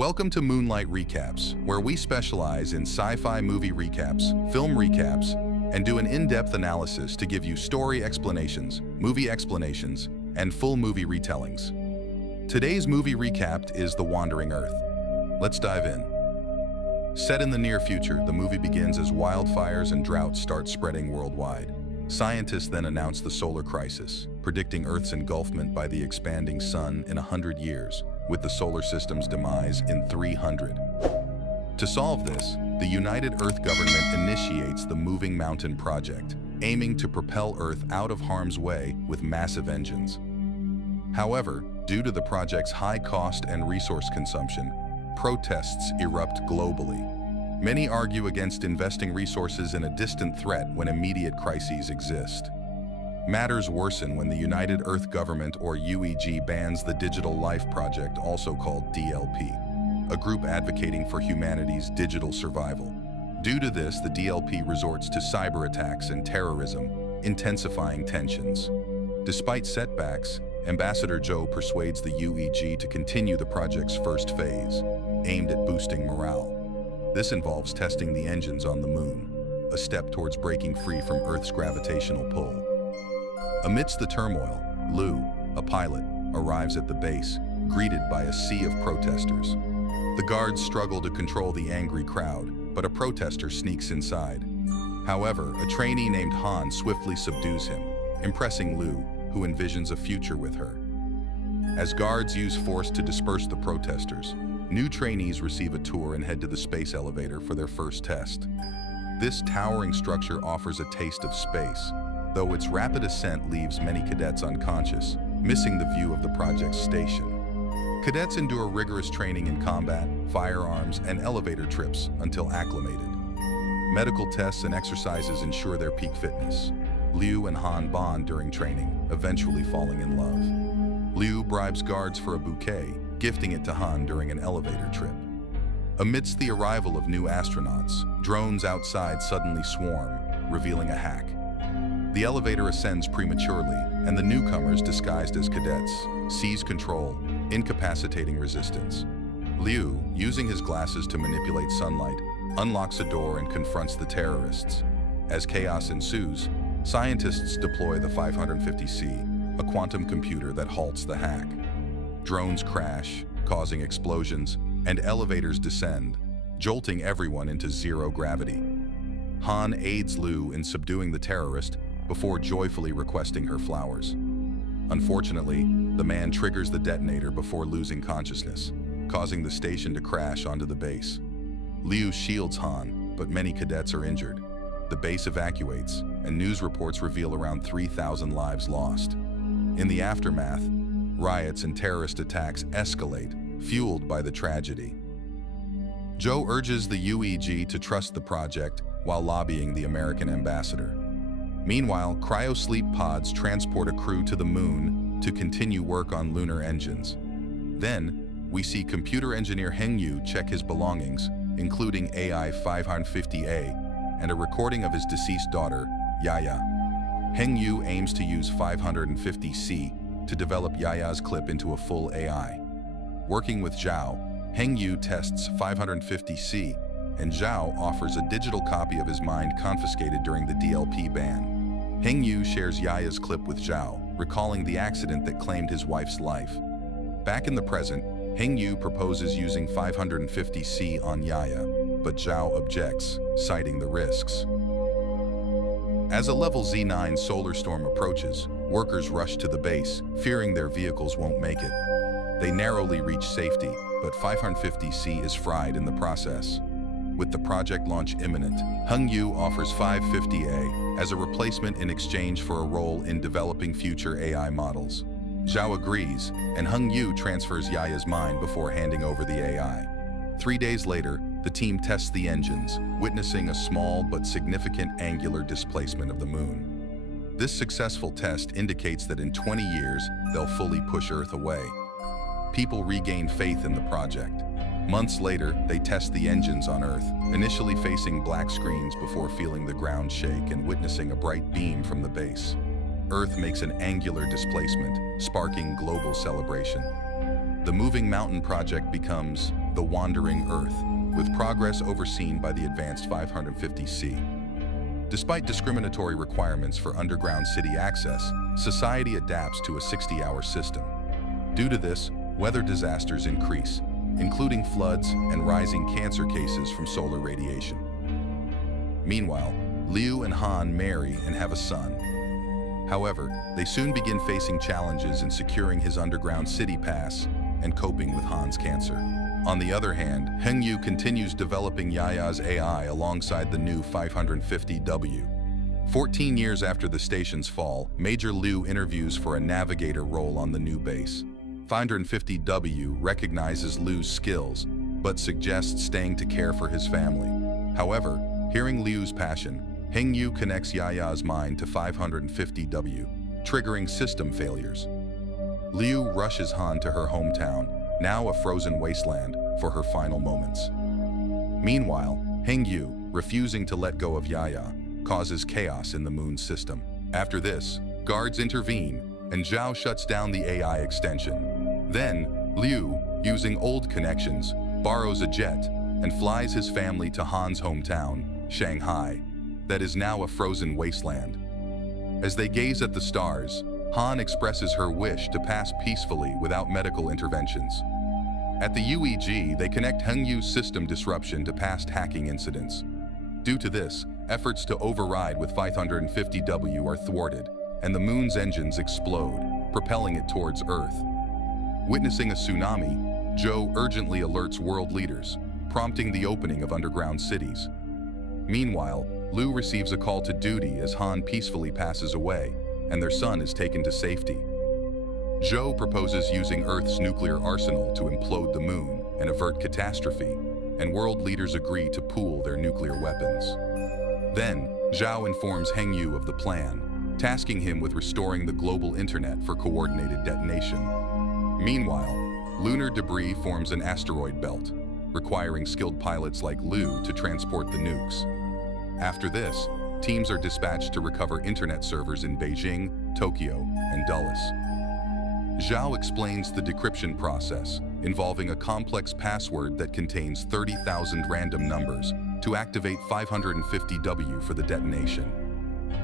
Welcome to Moonlight Recaps, where we specialize in sci-fi movie recaps, film recaps, and do an in-depth analysis to give you story explanations, movie explanations, and full movie retellings. Today's movie recap is The Wandering Earth. Let's dive in. Set in the near future, the movie begins as wildfires and droughts start spreading worldwide. Scientists then announce the solar crisis, predicting Earth's engulfment by the expanding sun in 100 years, with the solar system's demise in 300. To solve this, the United Earth government initiates the Moving Mountain Project, aiming to propel Earth out of harm's way with massive engines. However, due to the project's high cost and resource consumption, protests erupt globally. Many argue against investing resources in a distant threat when immediate crises exist. Matters worsen when the United Earth Government, or UEG, bans the Digital Life Project, also called DLP, a group advocating for humanity's digital survival. Due to this, the DLP resorts to cyber attacks and terrorism, intensifying tensions. Despite setbacks, Ambassador Joe persuades the UEG to continue the project's first phase, aimed at boosting morale. This involves testing the engines on the moon, a step towards breaking free from Earth's gravitational pull. Amidst the turmoil, Lou, a pilot, arrives at the base, greeted by a sea of protesters. The guards struggle to control the angry crowd, but a protester sneaks inside. However, a trainee named Han swiftly subdues him, impressing Lou, who envisions a future with her. As guards use force to disperse the protesters, new trainees receive a tour and head to the space elevator for their first test. This towering structure offers a taste of space, though its rapid ascent leaves many cadets unconscious, missing the view of the project's station. Cadets endure rigorous training in combat, firearms, and elevator trips until acclimated. Medical tests and exercises ensure their peak fitness. Liu and Han bond during training, eventually falling in love. Liu bribes guards for a bouquet, gifting it to Han during an elevator trip. Amidst the arrival of new astronauts, drones outside suddenly swarm, revealing a hack. The elevator ascends prematurely, and the newcomers, disguised as cadets, seize control, incapacitating resistance. Liu, using his glasses to manipulate sunlight, unlocks a door and confronts the terrorists. As chaos ensues, scientists deploy the 550C, a quantum computer that halts the hack. Drones crash, causing explosions, and elevators descend, jolting everyone into zero gravity. Han aids Liu in subduing the terrorist before joyfully requesting her flowers. Unfortunately, the man triggers the detonator before losing consciousness, causing the station to crash onto the base. Liu shields Han, but many cadets are injured. The base evacuates, and news reports reveal around 3,000 lives lost. In the aftermath, riots and terrorist attacks escalate, fueled by the tragedy. Joe urges the UEG to trust the project while lobbying the American ambassador. Meanwhile, cryosleep pods transport a crew to the moon to continue work on lunar engines. Then, we see computer engineer Heng Yu check his belongings, including AI 550A, and a recording of his deceased daughter, Yaya. Heng Yu aims to use 550C to develop Yaya's clip into a full AI. Working with Zhao, Heng Yu tests 550C, and Zhao offers a digital copy of his mind confiscated during the DLP ban. Heng Yu shares Yaya's clip with Zhao, recalling the accident that claimed his wife's life. Back in the present, Heng Yu proposes using 550C on Yaya, but Zhao objects, citing the risks. As a level Z9 solar storm approaches, workers rush to the base, fearing their vehicles won't make it. They narrowly reach safety, but 550C is fried in the process. With the project launch imminent, Heng Yu offers 550A as a replacement in exchange for a role in developing future AI models. Zhao agrees, and Heng Yu transfers Yaya's mind before handing over the AI. 3 days later, the team tests the engines, witnessing a small but significant angular displacement of the moon. This successful test indicates that in 20 years, they'll fully push Earth away. People regain faith in the project. Months later, they test the engines on Earth, initially facing black screens before feeling the ground shake and witnessing a bright beam from the base. Earth makes an angular displacement, sparking global celebration. The Moving Mountain Project becomes the Wandering Earth, with progress overseen by the Advanced 550C. Despite discriminatory requirements for underground city access, society adapts to a 60-hour system. Due to this, weather disasters increase, including floods and rising cancer cases from solar radiation. Meanwhile, Liu and Han marry and have a son. However, they soon begin facing challenges in securing his underground city pass and coping with Han's cancer. On the other hand, Hengyu continues developing Yaya's AI alongside the new 550W. 14 years after the station's fall, Major Liu interviews for a navigator role on the new base. 550W recognizes Liu's skills, but suggests staying to care for his family. However, hearing Liu's passion, Hengyu connects Yaya's mind to 550W, triggering system failures. Liu rushes Han to her hometown, now a frozen wasteland, for her final moments. Meanwhile, Hengyu, refusing to let go of Yaya, causes chaos in the moon's system. After this, guards intervene, and Zhao shuts down the AI extension. Then, Liu, using old connections, borrows a jet and flies his family to Han's hometown, Shanghai, that is now a frozen wasteland. As they gaze at the stars, Han expresses her wish to pass peacefully without medical interventions. At the UEG, they connect Hengyu's system disruption to past hacking incidents. Due to this, efforts to override with 550W are thwarted, and the moon's engines explode, propelling it towards Earth. Witnessing a tsunami, Zhou urgently alerts world leaders, prompting the opening of underground cities. Meanwhile, Liu receives a call to duty as Han peacefully passes away, and their son is taken to safety. Zhou proposes using Earth's nuclear arsenal to implode the moon and avert catastrophe, and world leaders agree to pool their nuclear weapons. Then, Zhao informs Hengyu of the plan, tasking him with restoring the global internet for coordinated detonation. Meanwhile, lunar debris forms an asteroid belt, requiring skilled pilots like Liu to transport the nukes. After this, teams are dispatched to recover internet servers in Beijing, Tokyo, and Dulles. Zhao explains the decryption process, involving a complex password that contains 30,000 random numbers to activate 550W for the detonation.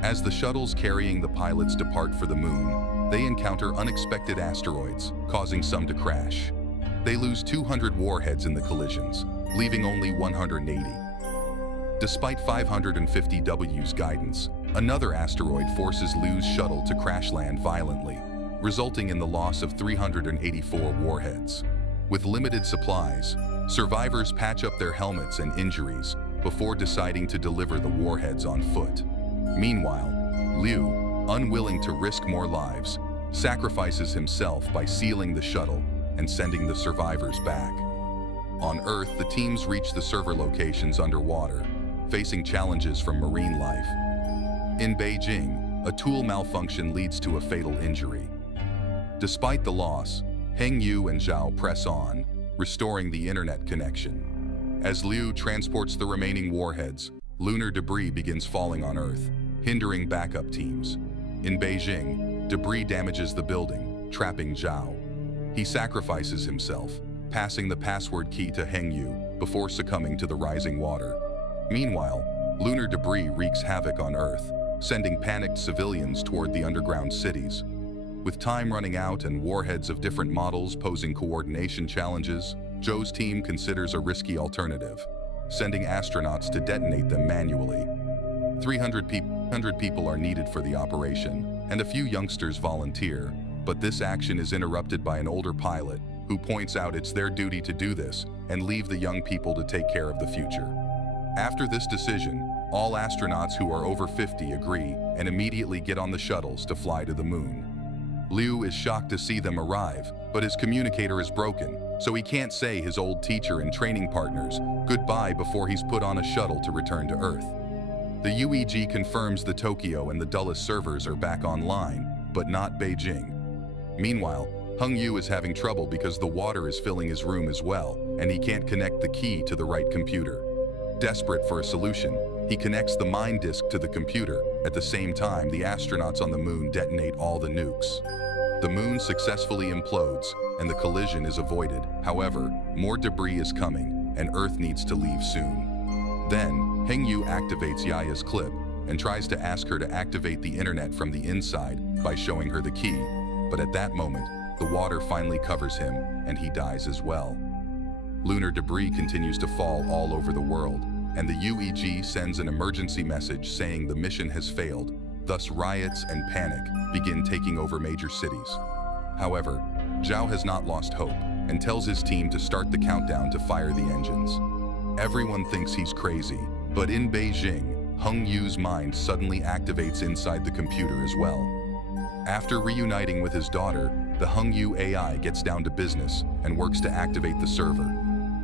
As the shuttles carrying the pilots depart for the moon, they encounter unexpected asteroids, causing some to crash. They lose 200 warheads in the collisions, leaving only 180. Despite 550W's guidance, another asteroid forces Liu's shuttle to crash land violently, resulting in the loss of 384 warheads. With limited supplies, survivors patch up their helmets and injuries before deciding to deliver the warheads on foot. Meanwhile, Liu, unwilling to risk more lives, sacrifices himself by sealing the shuttle and sending the survivors back. On Earth, the teams reach the server locations underwater, facing challenges from marine life. In Beijing, a tool malfunction leads to a fatal injury. Despite the loss, Hengyu and Zhao press on, restoring the internet connection. As Liu transports the remaining warheads, lunar debris begins falling on Earth, hindering backup teams. In Beijing, debris damages the building, trapping Zhao. He sacrifices himself, passing the password key to Hengyu before succumbing to the rising water. Meanwhile, lunar debris wreaks havoc on Earth, sending panicked civilians toward the underground cities. With time running out and warheads of different models posing coordination challenges, Zhou's team considers a risky alternative, sending astronauts to detonate them manually. 300 people are needed for the operation, and a few youngsters volunteer, but this action is interrupted by an older pilot who points out it's their duty to do this and leave the young people to take care of the future. After this decision, all astronauts who are over 50 agree and immediately get on the shuttles to fly to the moon. Liu is shocked to see them arrive, but his communicator is broken, so he can't say his old teacher and training partners goodbye before he's put on a shuttle to return to Earth. The UEG confirms the Tokyo and the Dulles servers are back online, but not Beijing. Meanwhile, Hengyu is having trouble because the water is filling his room as well, and he can't connect the key to the right computer. Desperate for a solution, he connects the mind disk to the computer. At the same time, the astronauts on the moon detonate all the nukes. The moon successfully implodes, and the collision is avoided. However, more debris is coming and Earth needs to leave soon. Then, Heng-Yu activates Yaya's clip and tries to ask her to activate the internet from the inside by showing her the key, but at that moment, the water finally covers him and he dies as well. Lunar debris continues to fall all over the world, and the UEG sends an emergency message saying the mission has failed. Thus, riots and panic begin taking over major cities. However, Zhao has not lost hope and tells his team to start the countdown to fire the engines. Everyone thinks he's crazy, but in Beijing, Heng-Yu's mind suddenly activates inside the computer as well. After reuniting with his daughter, the Heng-Yu AI gets down to business and works to activate the server.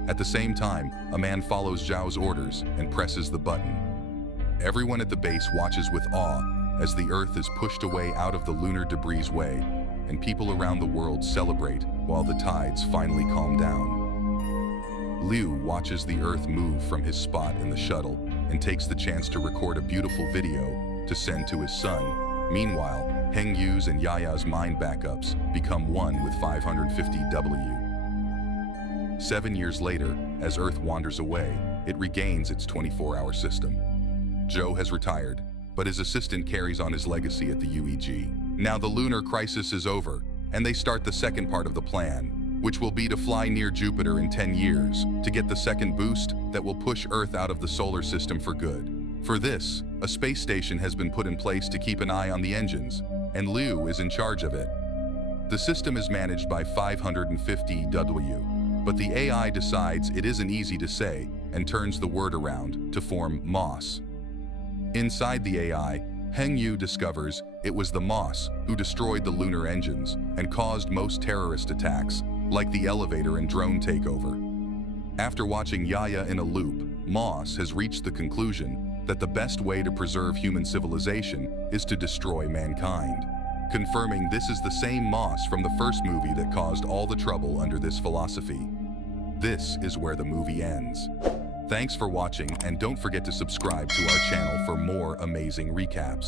At the same time, a man follows Zhao's orders and presses the button. Everyone at the base watches with awe as the Earth is pushed away out of the lunar debris' way, and people around the world celebrate while the tides finally calm down. Liu watches the Earth move from his spot in the shuttle and takes the chance to record a beautiful video to send to his son. Meanwhile, Heng-Yu's and Yaya's mind backups become one with 550W. 7 years later, as Earth wanders away, it regains its 24-hour system. Zhou has retired, but his assistant carries on his legacy at the UEG. Now the lunar crisis is over, and they start the second part of the plan, which will be to fly near Jupiter in 10 years to get the second boost that will push Earth out of the solar system for good. For this, a space station has been put in place to keep an eye on the engines, and Liu is in charge of it. The system is managed by 550W, but the AI decides it isn't easy to say and turns the word around to form MOS. Inside the AI, Heng-Yu discovers it was the MOS who destroyed the lunar engines and caused most terrorist attacks, like the elevator and drone takeover. After watching Yaya in a loop, MOS has reached the conclusion that the best way to preserve human civilization is to destroy mankind, confirming this is the same MOS from the first movie that caused all the trouble under this philosophy. This is where the movie ends. Thanks for watching, and don't forget to subscribe to our channel for more amazing recaps.